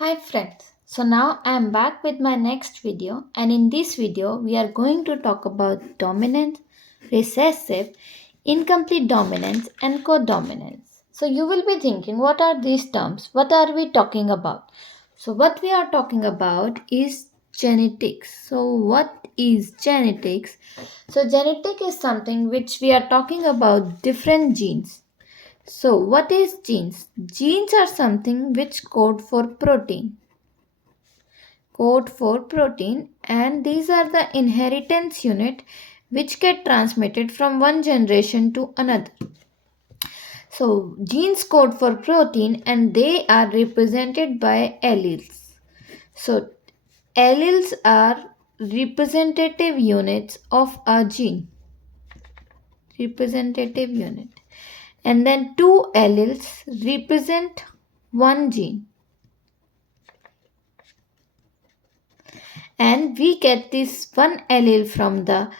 Hi friends, so now I am back with my next video, and in this video we are going to talk about dominance, recessive, incomplete dominance and codominance. So you will be thinking, what are these terms? What are we talking about? So what we are talking about is genetics. So what is genetics? So genetic is something which we are talking about different genes. So what is genes? Genes are something which code for protein, and these are the inheritance unit which get transmitted from one generation to another. So genes code for protein and they are represented by alleles. So alleles are representative units of a gene. Representative unit. And then two alleles represent one gene. And we get this one allele from the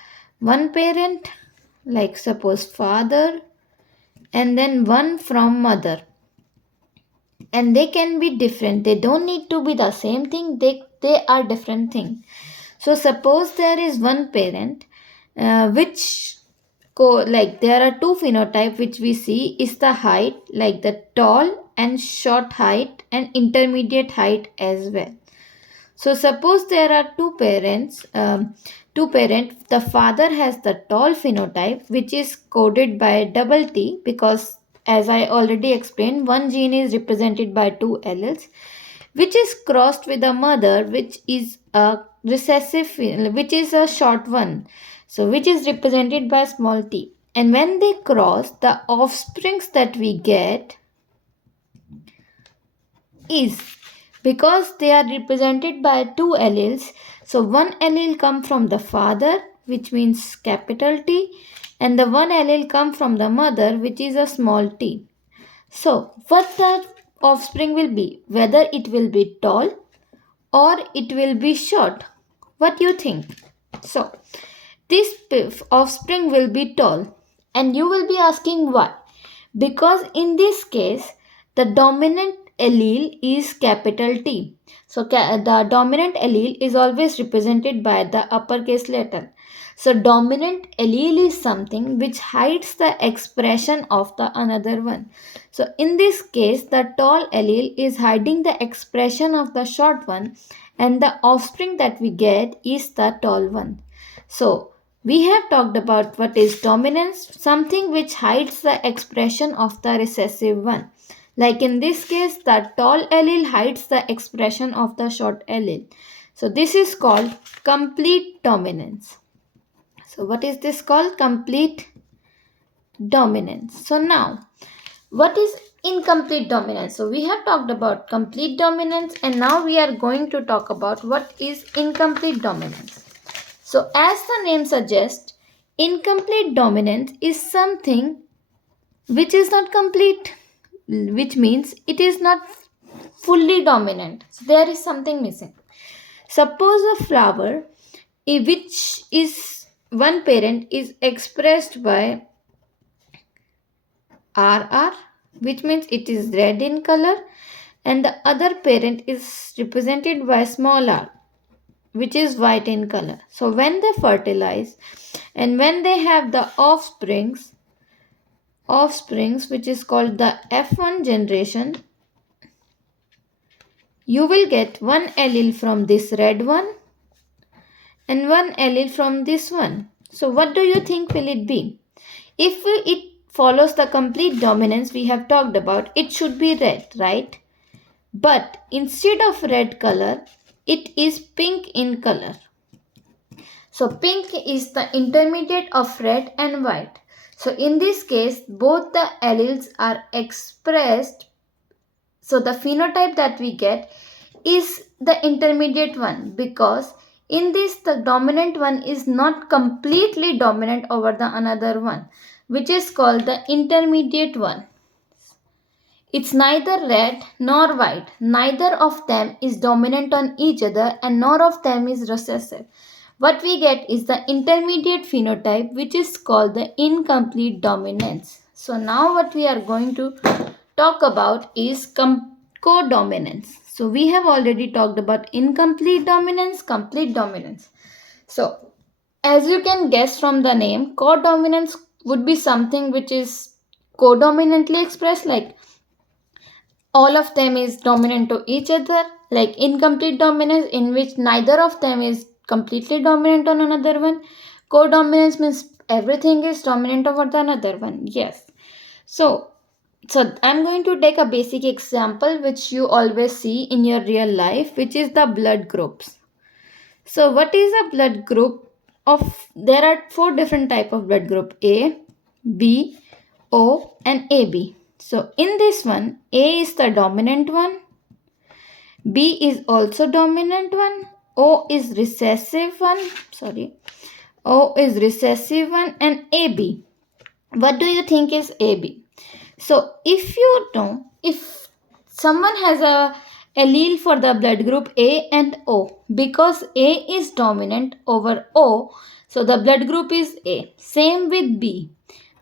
one parent, like suppose father, and then one from mother. And they can be different, they don't need to be the same thing, they are different things. So suppose there is one parent which like there are two phenotype which we see is the height, like the tall and short height and intermediate height as well. So suppose there are two parents. The father has the tall phenotype, which is coded by double T because, as I already explained, one gene is represented by two alleles, which is crossed with a mother, which is a recessive, which is a short one, so which is represented by small t. And when they cross, the offsprings that we get is, because they are represented by two alleles, so one allele come from the father, which means capital T, and the one allele come from the mother, which is a small t. So what the offspring will be, whether it will be tall or it will be short, what do you think? So this offspring will be tall, and you will be asking why. Because in this case, the dominant allele is capital T. So the dominant allele is always represented by the uppercase letter. So dominant allele is something which hides the expression of the another one. So in this case, the tall allele is hiding the expression of the short one, and the offspring that we get is the tall one. So we have talked about what is dominance, something which hides the expression of the recessive one. Like in this case, the tall allele hides the expression of the short allele. So this is called complete dominance. So what is this called? Complete dominance. So now, what is incomplete dominance? So we have talked about complete dominance, and now we are going to talk about what is incomplete dominance. So as the name suggests, incomplete dominance is something which is not complete, which means it is not fully dominant. So there is something missing. Suppose a flower which is one parent is expressed by RR, which means it is red in color, and the other parent is represented by small r, which is white in color. So when they fertilize and when they have the offsprings, which is called the F1 generation, you will get one allele from this red one and one allele from this one. So what do you think will it be? If it follows the complete dominance we have talked about, it should be red, right? But instead of red color, it is pink in color. So pink is the intermediate of red and white. So in this case, both the alleles are expressed. So the phenotype that we get is the intermediate one, because in this the dominant one is not completely dominant over the another one, which is called the intermediate one. It's neither red nor white. Neither of them is dominant on each other and nor of them is recessive. What we get is the intermediate phenotype, which is called the incomplete dominance. So now what we are going to talk about is codominance. So we have already talked about incomplete dominance, complete dominance. So as you can guess from the name, codominance would be something which is codominantly expressed, like all of them is dominant to each other, like incomplete dominance in which neither of them is completely dominant on another one. Codominance means everything is dominant over the another one. Yes. So I'm going to take a basic example which you always see in your real life, which is the blood groups. So what is a blood group of? There are four different type of blood group: A, B, O, and AB. So in this one, A is the dominant one, B is also dominant one, O is recessive one. Sorry, O is recessive one, and AB. What do you think is AB? So if you know, if someone has a allele for the blood group A and O, because A is dominant over O, so the blood group is A. Same with B,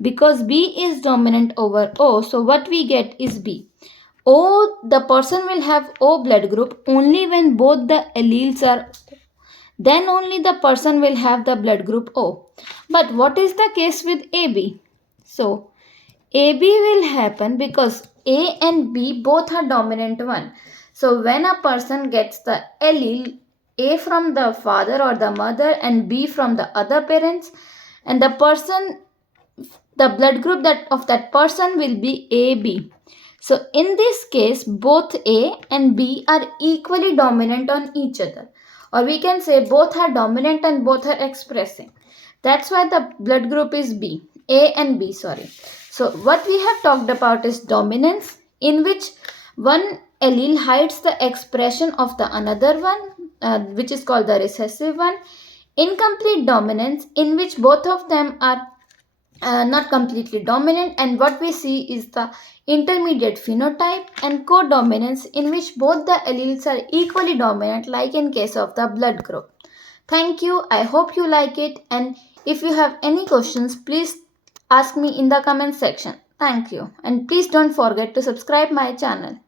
because B is dominant over O, so what we get is B. O, the person will have O blood group only when both the alleles are, then only the person will have the blood group O. But what is the case with AB? So AB will happen because A and B both are dominant one. So when a person gets the allele A from the father or the mother and B from the other parents, and the blood group of that person will be AB. So in this case, both A and B are equally dominant on each other. Or we can say both are dominant and both are expressing. That's why the blood group is B. A and B, sorry. So what we have talked about is dominance, in which one allele hides the expression of the another one, which is called the recessive one. Incomplete dominance, in which both of them are not completely dominant, and what we see is the intermediate phenotype. And codominance, in which both the alleles are equally dominant, like in case of the blood group. Thank you. I hope you like it, and if you have any questions, please ask me in the comment section. Thank you, and please don't forget to subscribe my channel.